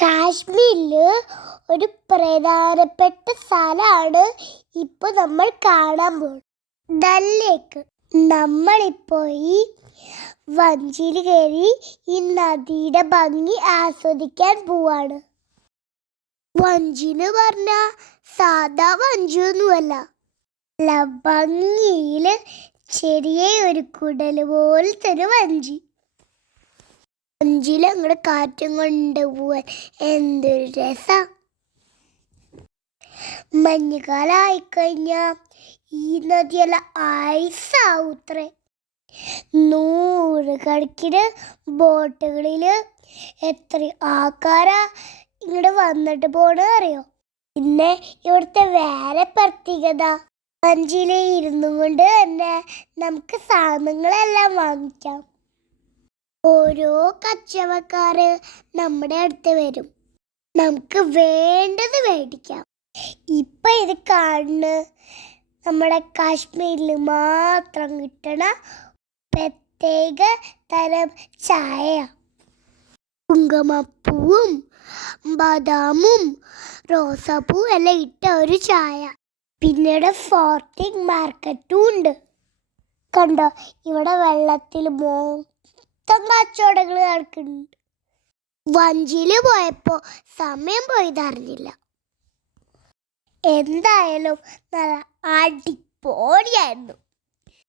കാശ്മീരില് ഒരു പ്രധാനപ്പെട്ട സ്ഥലമാണ് ഇപ്പൊ നമ്മൾ കാണാൻ പോകുന്നത്, ഡൽ ലേക്ക്. നമ്മളിപ്പോ ഈ വഞ്ചിയിൽ കയറി ഈ നദിയുടെ ഭംഗി ആസ്വദിക്കാൻ പോവാണ്. വഞ്ചിന്ന് പറഞ്ഞ സാധാ വഞ്ചിയൊന്നുമല്ല, ഭംഗിയില് ചെറിയ ഒരു കുടല് പോലത്തെ ഒരു വഞ്ചി. വഞ്ചിയിൽ അങ്ങോട്ട് കാറ്റും കൊണ്ട് പോവാൻ എന്തൊരു രസം. മഞ്ഞുകാലായിക്കഴിഞ്ഞാ ഈ നദിയെല്ലാം ഐസാവൂത്രേ. 100 കണക്കിന് ബോട്ടുകളില് എത്ര ആൾക്കാരാ ഇങ്ങോട്ട് വന്നിട്ട് പോണെന്നറിയോ? പിന്നെ ഇവിടുത്തെ വേറെ പ്രത്യേകത, വഞ്ചിയിൽ ഇരുന്നും കൊണ്ട് തന്നെ നമുക്ക് സാധനങ്ങളെല്ലാം വാങ്ങിക്കാം. ഓരോ കച്ചവടക്കാര് നമ്മുടെ അടുത്ത് വരും, നമുക്ക് വേണ്ടത് മേടിക്കാം. ഇപ്പൊ ഇത് കാണുന്ന നമ്മുടെ കാശ്മീരിൽ മാത്രം കിട്ടണ പ്രത്യേക തരം ചായ. കുങ്കുമപ്പൂവും ബദാമും റോസാപ്പൂ എല്ലാം ഇട്ട ഒരു ചായ. പിന്നീട് ഫ്ലോട്ടിംഗ് മാർക്കറ്റും ഉണ്ട്. കണ്ടോ, ഇവിടെ വെള്ളത്തിൽ മൊത്തം കച്ചവടങ്ങൾ നടക്കുന്നുണ്ട്. വഞ്ചിയിൽ പോയപ്പോ സമയം പോയതറിഞ്ഞില്ല. എന്തായാലും നല്ല അടിപൊളിയായിരുന്നു.